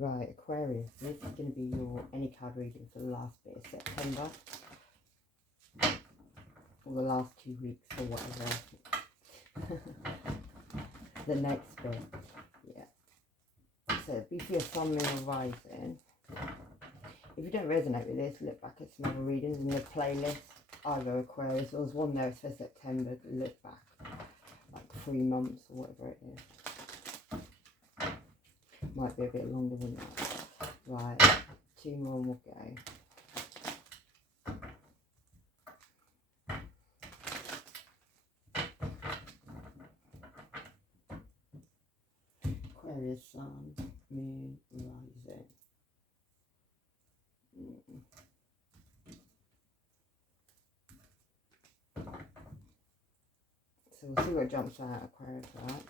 Right, Aquarius, this is going to be your any card reading for the last bit of September. Or the last 2 weeks or whatever. The next bit. Yeah. So it'd be for your sun, moon or rising. If you don't resonate with this, look back at some other readings in the playlist. Either Aquarius, there was one there for September, but look back like 3 months or whatever it is. Might be a bit longer than that. Right, 2 more and we'll go. Aquarius, sun, moon, rising. So we'll see what jumps out, Aquarius, right?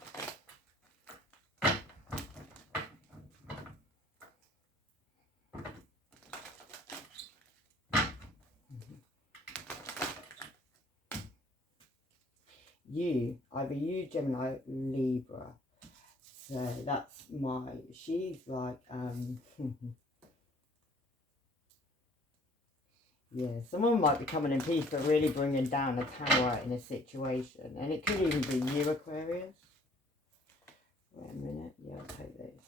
Either you, Gemini, Libra. So that's she's like, yeah, someone might be coming in peace, but really bringing down a tower in a situation. And it could even be you, Aquarius. Wait a minute, yeah, I'll take this.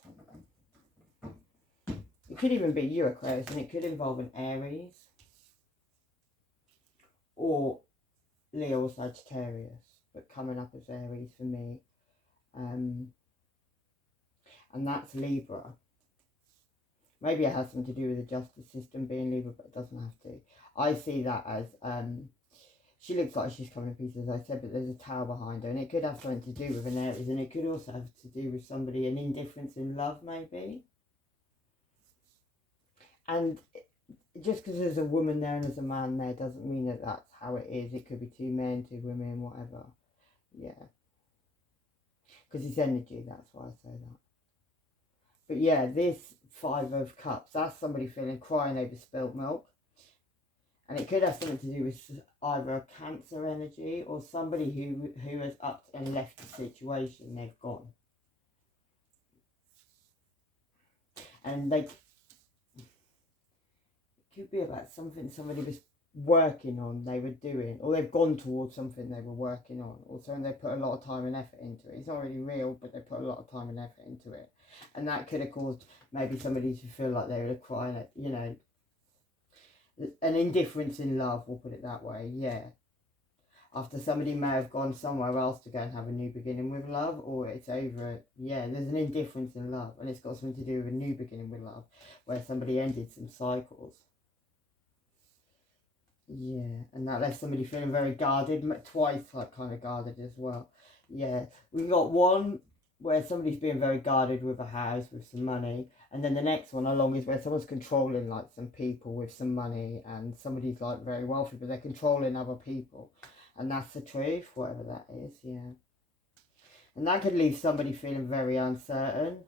It could even be you, Aquarius, and it could involve an Aries. Or Leo or Sagittarius. But coming up as Aries for me, and that's Libra. Maybe it has something to do with the justice system being Libra, but it doesn't have to. I see that as she looks like she's coming in pieces, as I said, but there's a tower behind her, and it could have something to do with an Aries, and it could also have to do with somebody, an indifference in love, maybe. And just because there's a woman there and there's a man there doesn't mean that that's how it is. It could be 2 men, 2 women, whatever. Yeah. Because it's energy, that's why I say that. But yeah, this 5 of Cups, that's somebody feeling crying over spilt milk. And it could have something to do with either a Cancer energy or somebody who has upped and left the situation, they've gone. And it could be about something somebody was working on, they were doing, or they've gone towards something they were working on, or something they put a lot of time and effort into it. It's not really real, but they put a lot of time and effort into it. And that could have caused maybe somebody to feel like they were crying at, you know, an indifference in love, we'll put it that way, yeah. After somebody may have gone somewhere else to go and have a new beginning with love, or it's over, yeah, there's an indifference in love, and it's got something to do with a new beginning with love, where somebody ended some cycles. Yeah, and that left somebody feeling very guarded, twice like kind of guarded as well. Yeah, we got one where somebody's being very guarded with a house with some money, and then the next one along is where someone's controlling like some people with some money, and somebody's like very wealthy but they're controlling other people, and that's the truth, whatever that is. Yeah, and that could leave somebody feeling very uncertain,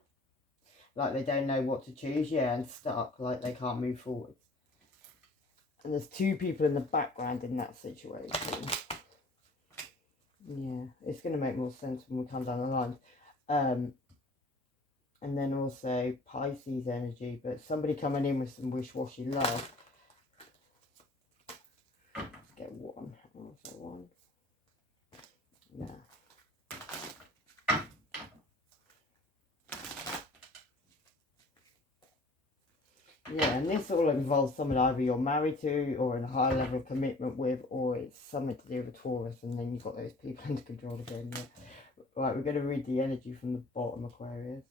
like they don't know what to choose, yeah, and stuck, like they can't move forward. And there's 2 people in the background in that situation. Yeah, it's going to make more sense when we come down the line. And then also Pisces energy, but somebody coming in with some wish-washy love. Let's get one. Also one. Yeah. Yeah, and this all involves someone either you're married to or in a high level of commitment with, or it's something to do with a Taurus, and then you've got those people under control again. Yeah. Right, we're going to read the energy from the bottom, Aquarius.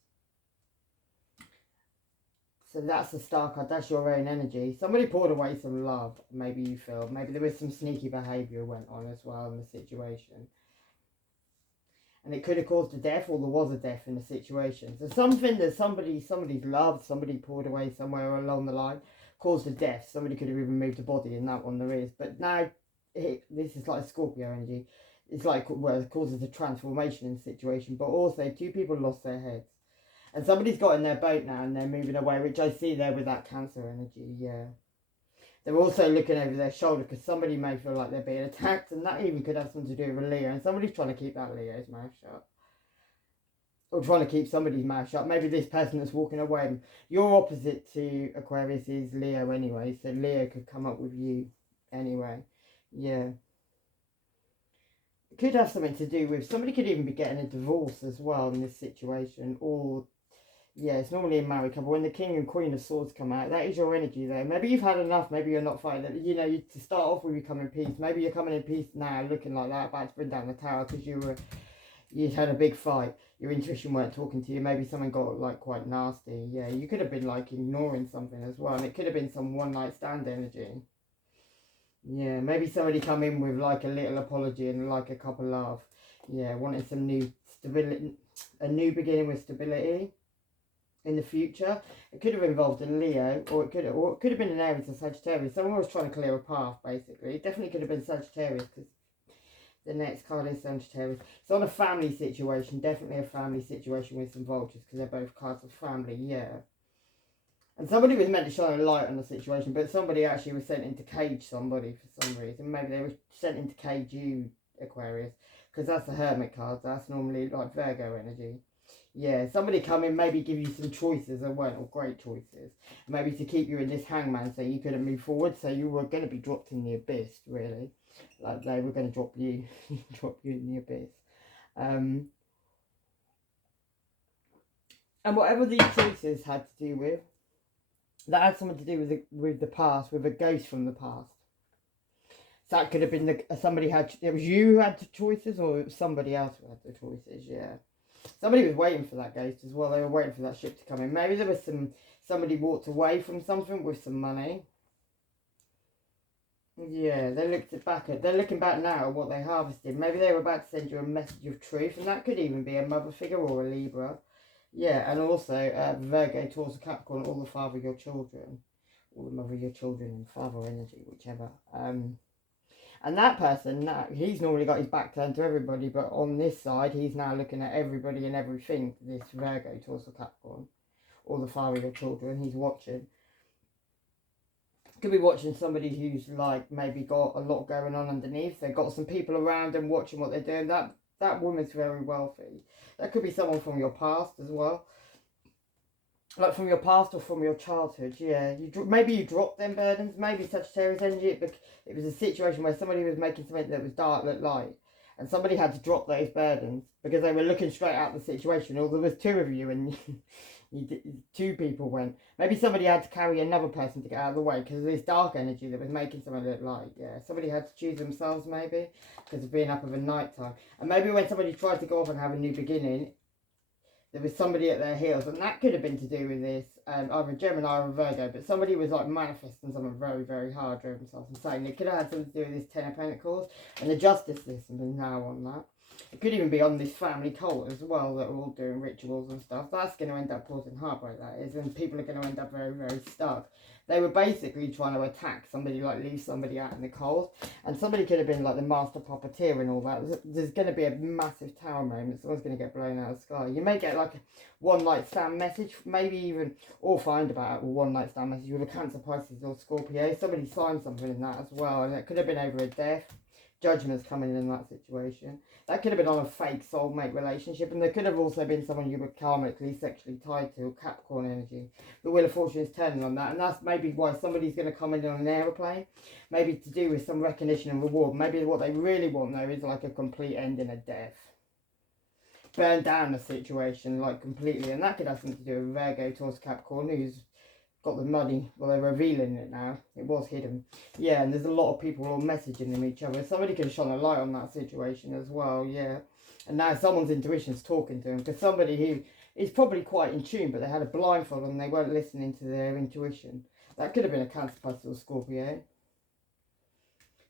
So that's the star card, that's your own energy. Somebody poured away some love, maybe you feel. Maybe there was some sneaky behaviour went on as well in the situation. And it could have caused a death, or there was a death in the situation. So something that somebody's loved, somebody poured away somewhere along the line, caused a death. Somebody could have even moved a body, in that one there is. But now, this is like Scorpio energy. It's like, well, it causes a transformation in the situation. But also, 2 people lost their heads. And somebody's got in their boat now and they're moving away, which I see there with that Cancer energy, yeah. They're also looking over their shoulder because somebody may feel like they're being attacked, and that even could have something to do with a Leo. And somebody's trying to keep that Leo's mouth shut. or trying to keep somebody's mouth shut. Maybe this person that's walking away. Your opposite to Aquarius is Leo anyway, so Leo could come up with you anyway. Yeah. It could have something to do with, somebody could even be getting a divorce as well in this situation, or yeah, it's normally a married couple. When the King and Queen of Swords come out, that is your energy there. Maybe you've had enough, maybe you're not fighting. You know, to start off with, you come in peace. Maybe you're coming in peace now, looking like that, about to bring down the tower because you'd had a big fight. Your intuition weren't talking to you. Maybe someone got like quite nasty. Yeah, you could have been like ignoring something as well, and it could have been some one night stand energy. Yeah, maybe somebody come in with like a little apology and like a couple laugh. Yeah, wanted some new stability, a new beginning with stability in the future. It could have involved a Leo, or it could have been an Aries or Sagittarius. Someone was trying to clear a path, basically. It definitely could have been Sagittarius, because the next card is Sagittarius. It's on a family situation, definitely a family situation with some vultures, because they're both cards of family, yeah. And somebody was meant to shine a light on the situation, but somebody actually was sent in to cage somebody for some reason. Maybe they were sent in to cage you, Aquarius, because that's the Hermit card. That's normally like Virgo energy. Yeah, somebody come in, maybe give you some choices that weren't all great choices. Maybe to keep you in this hangman so you couldn't move forward, so you were going to be dropped in the abyss, really. Like they were going to drop you, drop you in the abyss. And whatever these choices had to do with, that had something to do with the past, with a ghost from the past. So that could have been it was you who had the choices, or it was somebody else who had the choices, yeah. Somebody was waiting for that ghost as well. They were waiting for that ship to come in. Maybe there was somebody walked away from something with some money. Yeah, they're looking back now at what they harvested. Maybe they were about to send you a message of truth, and that could even be a mother figure or a Libra. Yeah, and also Virgo, Taurus, Capricorn, all the father of your children, or the mother of your children, and father energy, whichever. And that person, he's normally got his back turned to everybody, but on this side, he's now looking at everybody and everything, this Virgo, Taurus, or Capricorn, or the father of your children, he's watching. Could be watching somebody who's like maybe got a lot going on underneath. They've got some people around them watching what they're doing. That woman's very wealthy. That could be someone from your past as well. Like from your past or from your childhood, yeah. Maybe you dropped them burdens. Maybe Sagittarius energy. It was a situation where somebody was making something that was dark look light, and somebody had to drop those burdens because they were looking straight at the situation. Or there was two of you, and two people went. Maybe somebody had to carry another person to get out of the way because of this dark energy that was making something look light. Yeah, somebody had to choose themselves maybe because of being up of a night time, and maybe when somebody tried to go off and have a new beginning, there was somebody at their heels, and that could have been to do with this, either a Gemini or a Virgo, but somebody was like manifesting something very, very hard over themselves and saying it could have had something to do with this Ten of Pentacles, and the justice system is now on that. It could even be on this family cult as well, that are all doing rituals and stuff. That's going to end up causing heartbreak, that is, and people are going to end up very, very stuck. They were basically trying to attack somebody, like leave somebody out in the cold. And somebody could have been like the master puppeteer and all that. There's going to be a massive tower moment. Someone's going to get blown out of the sky. You may get like a one night stand message, maybe even, or find about a one night stand message with a Cancer, Pisces or Scorpio. Somebody signed something in that as well. And it could have been over a death. Judgment's coming in that situation. That could have been on a fake soulmate relationship, and there could have also been someone you were karmically sexually tied to, Capricorn energy. The Wheel of Fortune is turning on that, and that's maybe why somebody's going to come in on an aeroplane, maybe to do with some recognition and reward. Maybe what they really want though is like a complete ending, a death. Burn down the situation like completely, and that could have something to do with Virgo, Taurus, Capricorn, who's got the money. Well, they're revealing it now. It was hidden. Yeah, and there's a lot of people all messaging them each other. Somebody could shine a light on that situation as well, yeah. And now someone's intuition's talking to them, because somebody who is probably quite in tune, but they had a blindfold and they weren't listening to their intuition. That could have been a Cancer, Pisces or Scorpio.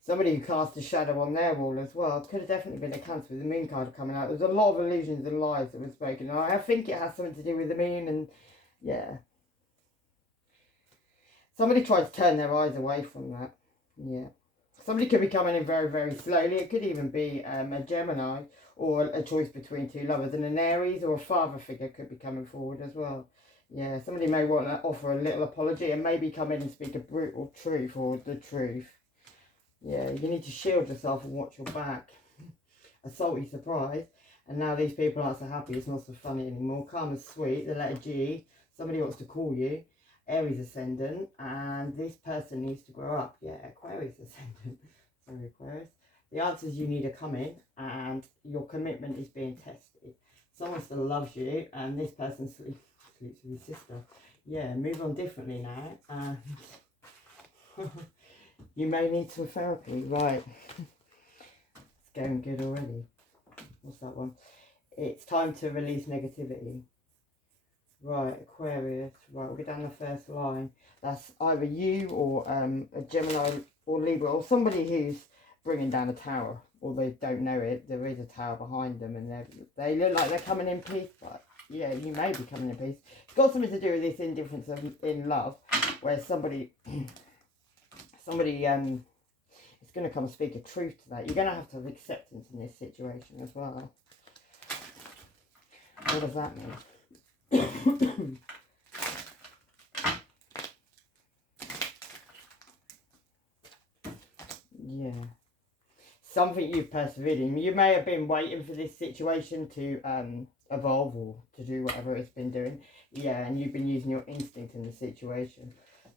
Somebody who cast a shadow on their wall as well. It could have definitely been a Cancer with the moon card coming out. There's a lot of illusions and lies that were spoken. And I think it has something to do with the moon, and yeah. Somebody tried to turn their eyes away from that. Yeah. Somebody could be coming in very, very slowly. It could even be a Gemini, or a choice between two lovers. And an Aries or a father figure could be coming forward as well. Yeah, somebody may want to offer a little apology and maybe come in and speak a brutal truth or the truth. Yeah, you need to shield yourself and watch your back. A salty surprise. And now these people aren't so happy, it's not so funny anymore. Karma's sweet, the letter G, somebody wants to call you. Aries ascendant, and this person needs to grow up. Yeah, Aquarius ascendant. Sorry, Aquarius. The answers you need are coming, and your commitment is being tested. Someone still loves you, and this person sleeps with his sister. Yeah, move on differently now. And you may need some therapy. Right. It's going good already. What's that one? It's time to release negativity. Right, Aquarius. Right, we'll go down the first line. That's either you or a Gemini or Libra, or somebody who's bringing down a tower, or they don't know it. There is a tower behind them, and they look like they're coming in peace. But yeah, you may be coming in peace. It's got something to do with this indifference in love, where somebody is going to come and speak a truth to that. You're going to have acceptance in this situation as well. What does that mean? Yeah, something you've persevered in. You may have been waiting for this situation to evolve or to do whatever it's been doing. Yeah, and you've been using your instinct in the situation.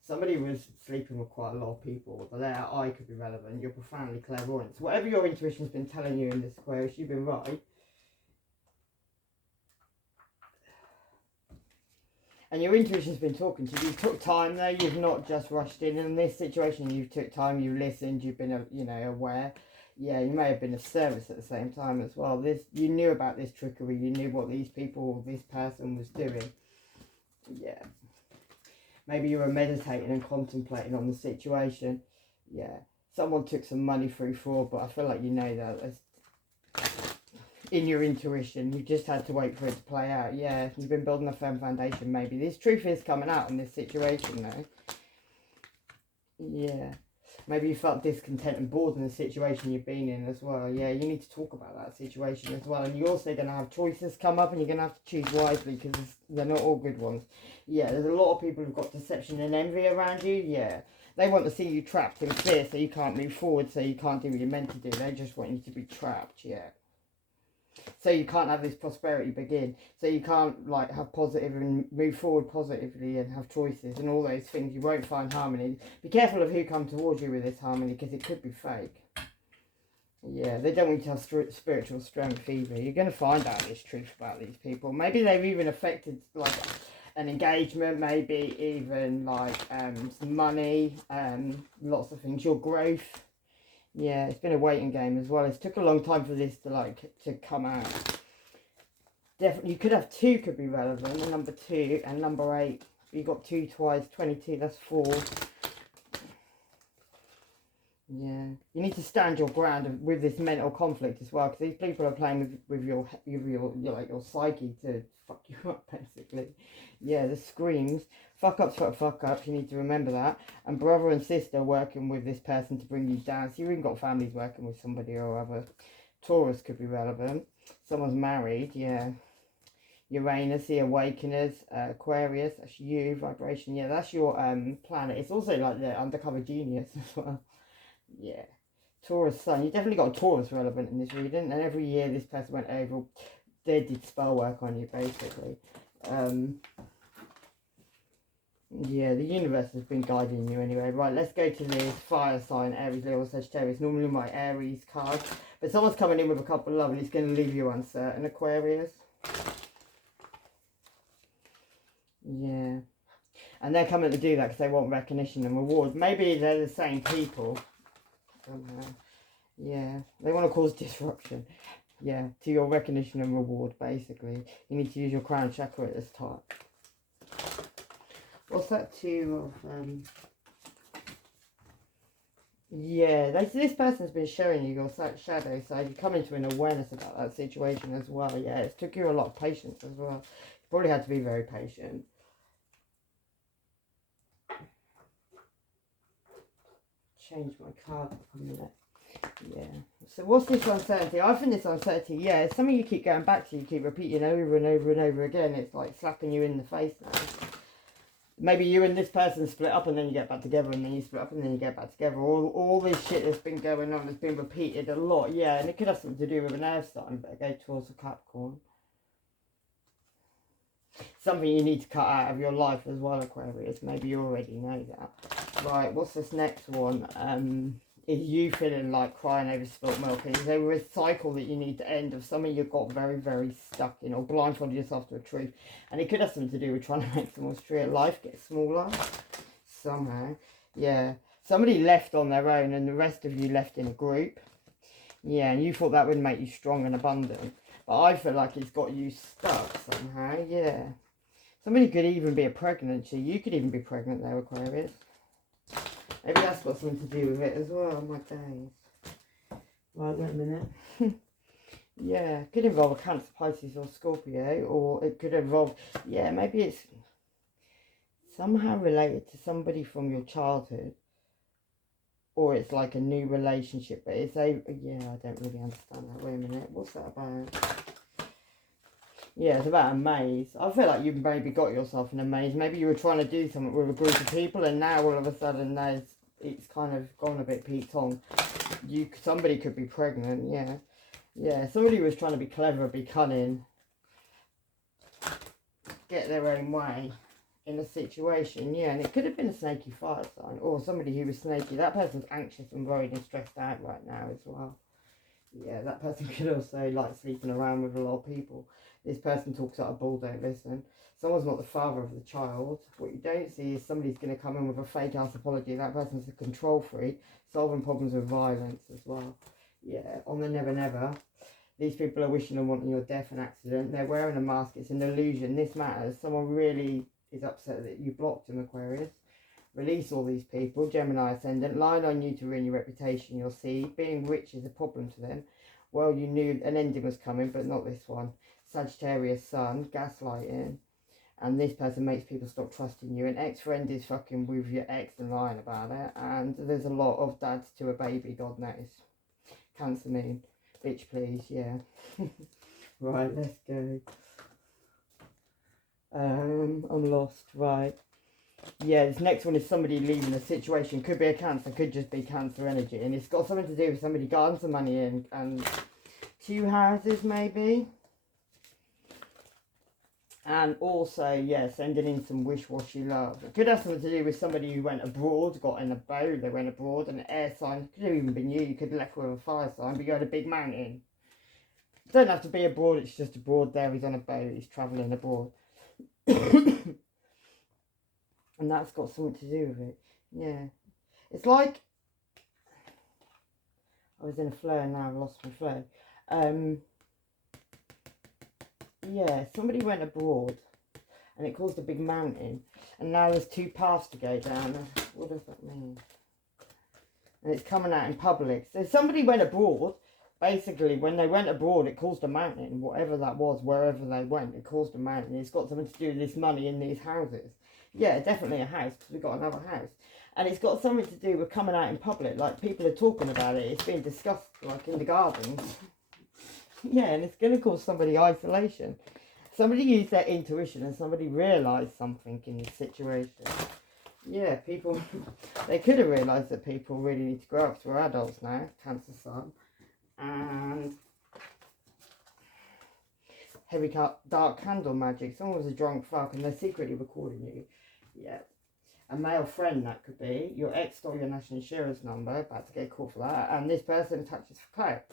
Somebody was sleeping with quite a lot of people. The letter I could be relevant. You're profoundly clairvoyant. So whatever your intuition's been telling you in this Aquarius, you've been right. And your intuition's been talking to you. You took time though. You've not just rushed in this situation. You took time. You listened. You've been, aware. Yeah, you may have been of service at the same time as well. You knew about this trickery. You knew what these people, this person was doing. Yeah. Maybe you were meditating and contemplating on the situation. Yeah. Someone took some money through fraud, but I feel like you know that. In your intuition, you just had to wait for it to play out. Yeah, you've been building a firm foundation. Maybe this truth is coming out in this situation though. Yeah, maybe you felt discontent and bored in the situation you've been in as well. Yeah, you need to talk about that situation as well. And you're also going to have choices come up, and you're going to have to choose wisely, because they're not all good ones. Yeah, there's a lot of people who've got deception and envy around you. Yeah, they want to see you trapped in fear, so you can't move forward, so you can't do what you're meant to do. They just want you to be trapped. Yeah. So you can't have this prosperity begin. So you can't have positive and move forward positively and have choices and all those things. You won't find harmony. Be careful of who comes towards you with this harmony, because it could be fake. Yeah, they don't want you to have spiritual strength either. You're going to find out this truth about these people. Maybe they've even affected an engagement, maybe even some money, lots of things, your growth. Yeah, it's been a waiting game as well. It took a long time for this to come out. Definitely, you could have 2 could be relevant, and number 2 and number 8. You got 2 twice, 22, that's 4. Yeah, you need to stand your ground with this mental conflict as well, because these people are playing with your psyche to fuck you up, basically. Yeah, the screams. Fuck ups, fuck ups, you need to remember that. And brother and sister working with this person to bring you down. So you've even got families working with somebody or other. Taurus could be relevant. Someone's married, yeah. Uranus, the Awakeners, Aquarius, that's you, vibration. Yeah, that's your planet. It's also like the undercover genius as well. Yeah. Taurus Sun. You definitely got a Taurus relevant in this reading. And every year this person went over, they did spell work on you, basically. Yeah, the universe has been guiding you anyway. Right, let's go to this fire sign, Aries, Leo, Sagittarius. Normally my Aries card. But someone's coming in with a couple of love, and it's going to leave you uncertain, Aquarius. Yeah. And they're coming to do that because they want recognition and reward. Maybe they're the same people. Yeah. They want to cause disruption. Yeah, to your recognition and reward, basically. You need to use your crown chakra at this time. What's that 2 of, yeah, this person's been showing you your shadow side. You come into an awareness about that situation as well. Yeah, it took you a lot of patience as well. You probably had to be very patient. Change my card for a minute. Yeah. So what's this uncertainty? I think this uncertainty, yeah, it's something you keep going back to. You keep repeating over and over and over again. It's like slapping you in the face now. Maybe you and this person split up and then you get back together, and then you split up and then you get back together. All this shit that's been going on has been repeated a lot. Yeah, and it could have something to do with an air sign. Better go towards the Capricorn. Something you need to cut out of your life as well, Aquarius. Maybe you already know that. Right, what's this next one? Is you feeling like crying over spilt milk? And is there a cycle that you need to end of something you've got very, very stuck in, or blindfolded yourself to a truth? And it could have something to do with trying to make someone's tree of life get smaller somehow. Yeah, somebody left on their own and the rest of you left in a group. Yeah, and you thought that would make you strong and abundant. But I feel like it's got you stuck somehow, yeah. Somebody could even be a pregnancy. You could even be pregnant there, Aquarius. Maybe that's got something to do with it as well, my days. Right, wait a minute. Yeah, it could involve a Cancer, Pisces or Scorpio. Or it could involve, yeah, maybe it's somehow related to somebody from your childhood. Or it's like a new relationship. But it's a, yeah, I don't really understand that. Wait a minute, what's that about? Yeah, it's about a maze. I feel like you've maybe got yourself in a maze. Maybe you were trying to do something with a group of people and now all of a sudden it's kind of gone a bit peaked-on. Somebody could be pregnant, yeah. Yeah, somebody was trying to be clever, be cunning, get their own way in a situation, yeah. And it could have been a snaky fire sign or somebody who was snaky. That person's anxious and worried and stressed out right now as well. Yeah, that person could also like sleeping around with a lot of people. This person talks out of bull, don't listen. Someone's not the father of the child. What you don't see is somebody's going to come in with a fake ass apology. That person's a control freak, solving problems with violence as well. Yeah, on the never never. These people are wishing and wanting your death and accident. They're wearing a mask. It's an illusion. This matters. Someone really is upset that you blocked them, Aquarius. Release all these people. Gemini ascendant. Lying on you to ruin your reputation. You'll see. Being rich is a problem to them. Well, you knew an ending was coming, but not this one. Sagittarius sun. Gaslighting. And this person makes people stop trusting you. An ex-friend is fucking with your ex and lying about it. And there's a lot of dads to a baby, God knows. Cancer moon. Bitch, please, yeah. Right, let's go. I'm lost, right. Yeah, this next one is somebody leaving a situation. Could be a Cancer, could just be Cancer energy. And it's got something to do with somebody getting some money in. And 2 houses, maybe. And also, yeah, sending in some wish-washy love. It could have something to do with somebody who went abroad, got in a boat, they went abroad, an air sign. Could have even been you. You could have left with a fire sign, but you had a big mountain. Don't have to be abroad, it's just abroad there. He's on a boat, he's travelling abroad. And that's got something to do with it. Yeah. It's like... I was in a flow and now I've lost my flow. Yeah, somebody went abroad and it caused a big mountain. And now there's 2 paths to go down. What does that mean? And it's coming out in public. So somebody went abroad. Basically, when they went abroad, it caused a mountain. Whatever that was, wherever they went, it caused a mountain. It's got something to do with this money in these houses. Yeah, definitely a house, because we've got another house. And it's got something to do with coming out in public. Like, people are talking about it. It's being discussed, like, in the gardens. Yeah, and it's going to cause somebody isolation. Somebody used their intuition and somebody realised something in this situation. Yeah, people, they could have realised that people really need to grow up. So we're adults now, Cancer sun. And heavy dark candle magic. Someone was a drunk fuck and they're secretly recording you. Yeah. A male friend, that could be. Your ex stole your national insurance number, about to get caught for that. And this person attaches for clout.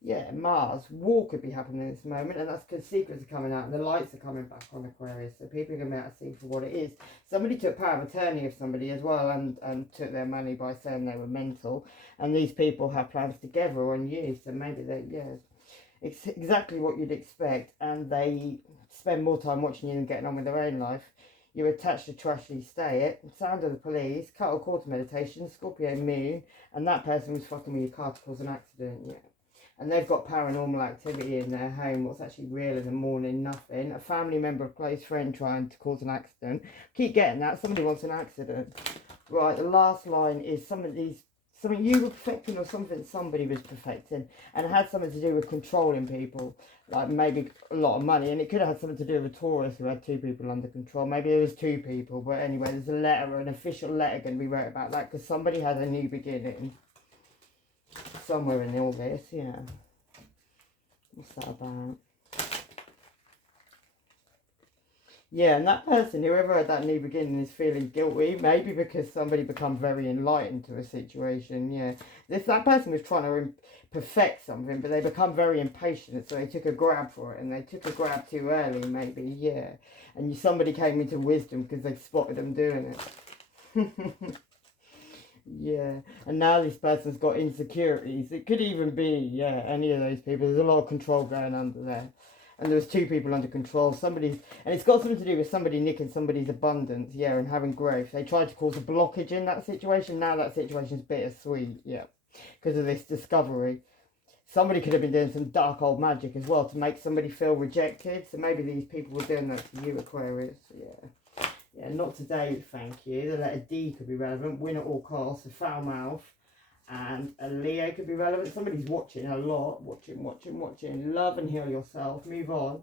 Yeah, Mars. War could be happening in this moment, and that's because secrets are coming out and the lights are coming back on Aquarius. So people are going to be able to see for what it is. Somebody took power of attorney of somebody as well and took their money by saying they were mental. And these people have plans together on you. So maybe they, yeah, it's exactly what you'd expect. And they spend more time watching you than getting on with their own life. You're attached to trashy stay it. Sound of the police. Cut or quarter meditation. Scorpio moon. And that person was fucking with your car to cause an accident. Yeah. And they've got paranormal activity in their home. What's actually real in the morning? Nothing. A family member, a close friend trying to cause an accident. Keep getting that. Somebody wants an accident. Right, the last line is something you were perfecting or something somebody was perfecting, and it had something to do with controlling people, like maybe a lot of money, and it could have had something to do with Taurus who had 2 people under control. Maybe it was 2 people, but anyway, there's a letter, an official letter going to be wrote about that, because somebody had a new beginning somewhere in all this. Yeah, what's that about? Yeah, and that person, whoever had that new beginning, is feeling guilty. Maybe because somebody become very enlightened to a situation. Yeah, that person was trying to perfect something, but they become very impatient, so they took a grab for it, and they took a grab too early. Maybe, yeah. And somebody came into wisdom because they spotted them doing it. Yeah, and now this person's got insecurities. It could even be, yeah, any of those people. There's a lot of control going under there. And there was 2 people under control. And it's got something to do with somebody nicking somebody's abundance, yeah, and having growth. They tried to cause a blockage in that situation. Now that situation's bittersweet, yeah, because of this discovery. Somebody could have been doing some dark old magic as well to make somebody feel rejected. So maybe these people were doing that to you, Aquarius. Yeah. Yeah, not today, thank you. The letter D could be relevant. Win at all costs. A foul mouth. And a Leo could be relevant. Somebody's watching a lot. Watching. Love and heal yourself. Move on.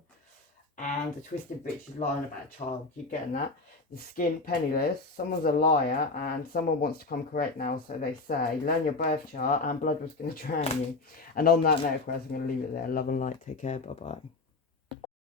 And the twisted bitch is lying about a child. Keep getting that. The skin penniless. Someone's a liar. And someone wants to come correct now, so they say. Learn your birth chart. And blood was going to drown you. And on that note, Aquarius, I'm going to leave it there. Love and light. Take care. Bye-bye.